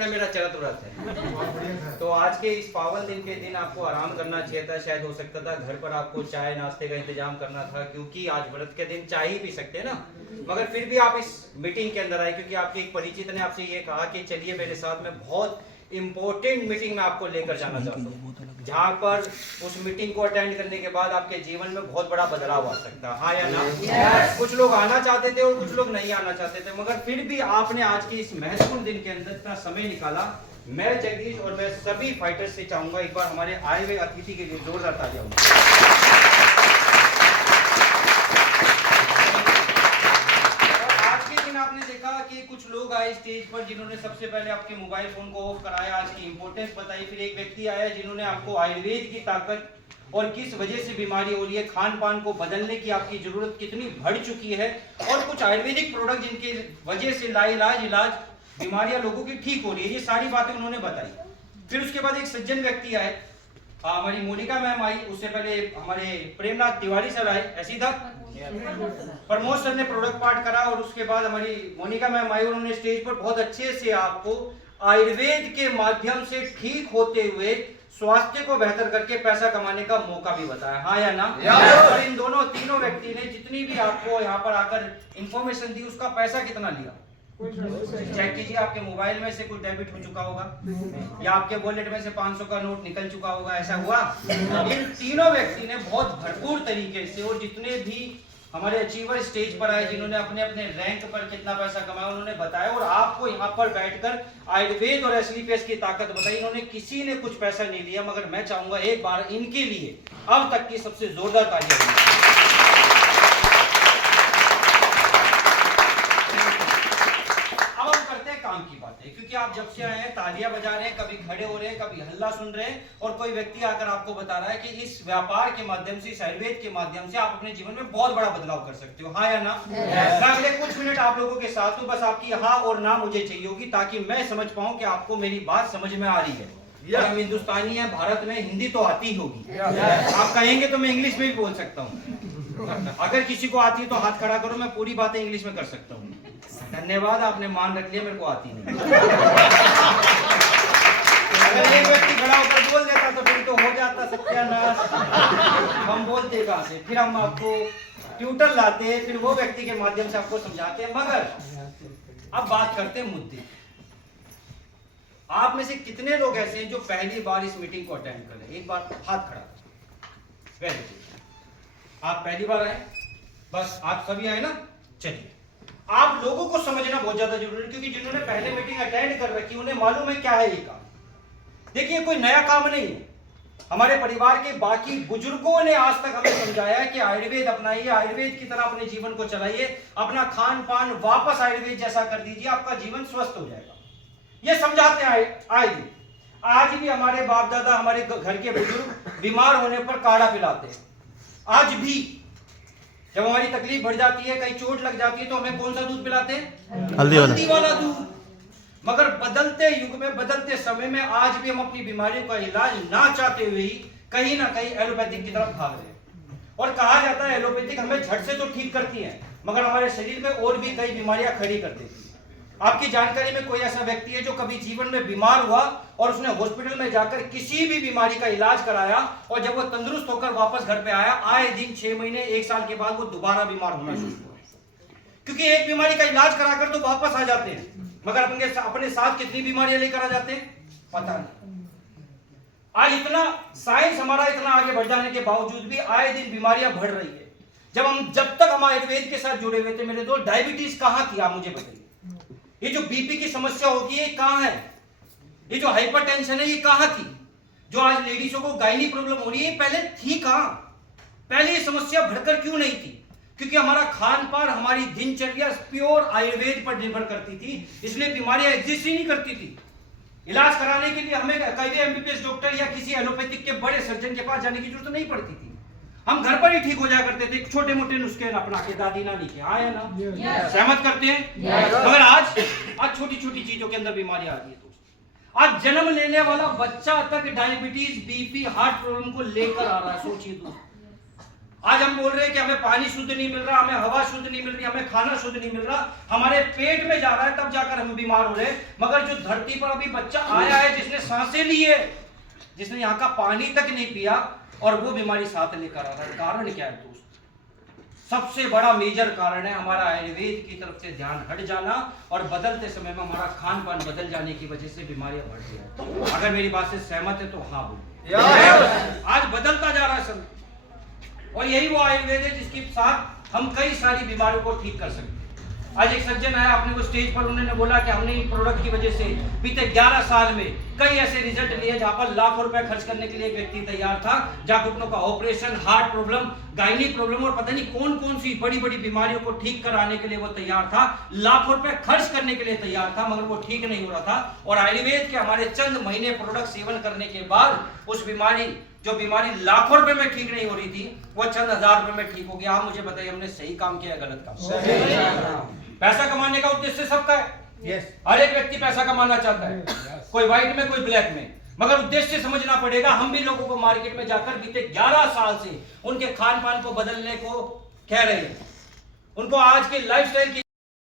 है, मेरा चरत व्रत है। तो आज के इस पावन दिन के दिन आपको आराम करना चाहिए था, शायद हो सकता था घर पर आपको चाय नाश्ते का इंतजाम करना था, क्योंकि आज व्रत के दिन चाय ही पी सकते हैं ना, मगर फिर भी आप इस मीटिंग के अंदर आए क्योंकि आपके एक परिचित ने आपसे ये कहा कि चलिए मेरे साथ में बहुत इंपॉर्टेंट मीटिंग में आपको लेकर जाना चाहता हूँ, जहाँ पर उस मीटिंग को अटेंड करने के बाद आपके जीवन में बहुत बड़ा बदलाव आ सकता है। हाँ या ना? कुछ लोग आना चाहते थे और कुछ लोग नहीं आना चाहते थे, मगर फिर भी आपने आज के इस महत्वपूर्ण दिन के अंदर इतना समय निकाला। मैं जगदीश और मैं सभी फाइटर्स से चाहूंगा एक बार हमारे आए हुए अतिथि के लिए जोरदार तालियां होंगी। आपने देखा कि कुछ लोग आए स्टेज पर जिन्होंने सबसे पहले आपके मोबाइल फोन को ऑफ कराया, आज की इंपॉर्टेंस बताई। फिर एक व्यक्ति आया जिन्होंने आपको आयुर्वेद की ताकत और किस वजह से बीमारी हो रही है, खान पान को बदलने की आपकी जरूरत कितनी बढ़ चुकी है, और कुछ आयुर्वेदिक प्रोडक्ट जिनके वजह से लाइलाज इलाज बीमारियां लोगों की ठीक हो रही है, ये सारी बातें उन्होंने बताई। फिर उसके बाद एक सज्जन व्यक्ति आए, हमारी मोनिका मैम आई, उससे पहले हमारे प्रेमनाथ तिवारी सर आए, ऐसी था प्रमोद सर ने प्रोडक्ट पार्ट करा, और उसके बाद हमारी मोनिका मैम आई, उन्होंने स्टेज पर बहुत अच्छे से आपको आयुर्वेद के माध्यम से ठीक होते हुए स्वास्थ्य को बेहतर करके पैसा कमाने का मौका भी बताया। हाँ या ना? और इन दोनों तीनों व्यक्ति ने जितनी भी आपको यहाँ पर आकर इंफॉर्मेशन दी, उसका पैसा कितना लिया चेक कीजिए। आपके मोबाइल में से कुछ डेबिट हो चुका होगा या आपके वॉलेट में से 500 का नोट निकल चुका होगा, ऐसा हुआ? इन तीनों व्यक्ति ने बहुत भरपूर तरीके से, और जितने भी हमारे अचीवर स्टेज पर आए जिन्होंने अपने अपने रैंक पर कितना पैसा कमाया उन्होंने बताया, और आपको यहाँ पर बैठकर आयुर्वेद और एसलीपीएस की ताकत बताई। इन्होंने किसी ने कुछ पैसा नहीं लिया, मगर मैं चाहूंगा एक बार इनके लिए अब तक की सबसे जोरदार तालियां। काम की बात है, क्योंकि आप जब से आए हैं तालियां बजा रहे हैं, कभी खड़े हो रहे हैं, कभी हल्ला सुन रहे हैं, और कोई व्यक्ति आकर आपको बता रहा है कि इस व्यापार के माध्यम से, इस आयुर्वेद के माध्यम से आप अपने जीवन में बहुत बड़ा बदलाव कर सकते हो। हाँ या ना? मैं अगले कुछ मिनट आप लोगों के साथ हूं, बस आपकी हाँ और ना मुझे चाहिए होगी, ताकि मैं समझ पाऊं कि आपको मेरी बात समझ में आ रही है। हम हिंदुस्तानी है, भारत में हिंदी तो आती होगी, आप कहेंगे तो मैं इंग्लिश में भी बोल सकता हूँ। अगर किसी को आती है तो हाथ खड़ा करो, मैं पूरी बातें इंग्लिश में कर सकता हूँ। धन्यवाद, आपने मान रख लिया, मेरे को आती नहीं। अगर एक व्यक्ति खड़ा होकर बोल देता तो फिर तो हो जाता सत्यानाश। हम बोलते कहां से? फिर हम आपको ट्यूटर लाते, फिर वो व्यक्ति के माध्यम से आपको समझाते हैं। मगर अब बात करते हैं मुद्दे। आप में से कितने लोग ऐसे हैं जो पहली बार इस मीटिंग को अटेंड कर रहे हैं? एक बार हाथ खड़ा। वेरी गुड, आप पहली बार आए? बस आप सभी आए ना? चलिए, आप लोगों को समझना बहुत ज्यादा जरूरी है, क्योंकि जिन्होंने पहले मीटिंग अटेंड कर रखी उन्हें मालूम है क्या है ये काम। देखिए, कोई नया काम नहीं है। हमारे परिवार के बाकी बुजुर्गों ने आज तक हमें समझाया है कि आयुर्वेद अपनाइए, आयुर्वेद की तरह अपने जीवन को चलाइए, अपना खान पान वापस आयुर्वेद जैसा कर दीजिए, आपका जीवन स्वस्थ हो जाएगा। ये समझाते आए दिन। आज भी हमारे बाप दादा, हमारे घर के बुजुर्ग बीमार होने पर काढ़ा पिलाते हैं। आज भी जब हमारी तकलीफ बढ़ जाती है, कहीं चोट लग जाती है, तो हमें कौन सा दूध पिलाते हैं? हल्दी वाला दूध। मगर बदलते युग में, बदलते समय में आज भी हम अपनी बीमारियों का इलाज ना चाहते हुए ही कहीं ना कहीं एलोपैथिक की तरफ भाग रहे हैं। और कहा जाता है एलोपैथिक हमें झट से तो ठीक करती है, मगर हमारे शरीर में और भी कई बीमारियां खड़ी कर देती है। आपकी जानकारी में कोई ऐसा व्यक्ति है जो कभी जीवन में बीमार हुआ और उसने हॉस्पिटल में जाकर किसी भी बीमारी का इलाज कराया, और जब वो तंदुरुस्त होकर वापस घर पे आया, आए दिन 6 महीने 1 साल के बाद वो दोबारा बीमार होना शुरू हुआ? क्योंकि एक बीमारी का इलाज कराकर तो वापस आ जाते हैं, मगर अपने साथ कितनी बीमारियां लेकर आ जाते हैं पता नहीं। आज इतना साइंस हमारा इतना आगे बढ़ जाने के बावजूद भी आए दिन बीमारियां बढ़ रही है। जब तक हम आयुर्वेद के साथ जुड़े हुए थे मेरे दोस्त, डायबिटीज कहां थी? आप मुझे बताइए। ये जो बीपी की समस्या होगी ये कहां है? ये जो हाइपरटेंशन है ये कहां थी? जो आज लेडीजों को गायनी प्रॉब्लम हो रही है, पहले थी कहां? पहले ये समस्या बढ़कर क्यों नहीं थी? क्योंकि हमारा खान पान, हमारी दिनचर्या प्योर आयुर्वेद पर निर्भर करती थी, इसलिए बीमारियां एग्जिस्ट ही नहीं करती थी। इलाज कराने के लिए हमें कई एमबीबीएस डॉक्टर या किसी एलोपैथिक के बड़े सर्जन के पास जाने की जरूरत नहीं पड़ती थी। हम घर पर ही ठीक हो जाया करते थे, छोटे मोटे नुस्खे अपना के, दादी नानी के। हाँ या ना? सहमत करते हैं? मगर आज छोटी छोटी चीजों के अंदर बीमारियां आ रही है। आज जन्म लेने वाला बच्चा तक डायबिटीज, बीपी, हार्ट प्रॉब्लम को लेकर आ रहा है। सोचिए दोस्त, आज हम बोल रहे हैं कि हमें पानी शुद्ध नहीं मिल रहा, हमें हवा शुद्ध नहीं मिल रही, हमें खाना शुद्ध नहीं मिल रहा, हमारे पेट में जा रहा है, तब जाकर हम बीमार हो रहे हैं। मगर जो धरती पर अभी बच्चा आया है, जिसने सांसें ली है, जिसने यहाँ का पानी तक नहीं पिया, और वो बीमारी साथ लेकर आ रहा है। कारण क्या है दोस्त? सबसे बड़ा मेजर कारण है हमारा आयुर्वेद की तरफ से ध्यान हट जाना और बदलते समय में हमारा खान पान बदल जाने की वजह से बीमारियां बढ़ रही है। अगर मेरी बात से सहमत है तो हाँ बोलिए। आज बदलता जा रहा है समय, और यही वो आयुर्वेद है जिसके साथ हम कई सारी बीमारियों को ठीक कर सकते हैं। आज एक सज्जन आया अपने को स्टेज पर, उन्होंने बोला कि हमने इन प्रोडक्ट की वजह से बीते 11 साल में कई ऐसे रिजल्ट लिए जहां पर लाखों रुपए खर्च करने के लिए एक व्यक्ति तैयार था, जहां घुटनों का operation, heart problem, gynae problem और पता नहीं कौन कौन सी बड़ी बड़ी बीमारियों को ठीक कराने के लिए वो तैयार था, लाखों रुपए खर्च करने के लिए तैयार था, मगर वो ठीक नहीं हो रहा था। और आयुर्वेद के हमारे चंद महीने प्रोडक्ट सेवन करने के बाद उस जो बीमारी लाखों रुपए में ठीक नहीं हो रही थी, वो चंद हजार रुपए में ठीक हो गया। आप मुझे बताइए, हमने सही काम किया, गलत काम? पैसा कमाने का उद्देश्य सबका है। हर एक व्यक्ति पैसा कमाना चाहता है, कोई व्हाइट में कोई ब्लैक में, मगर उद्देश्य समझना पड़ेगा। हम भी लोगों को मार्केट में जाकर बीते 11 साल से उनके खान पान को बदलने को कह रहे हैं, उनको आज के लाइफस्टाइल की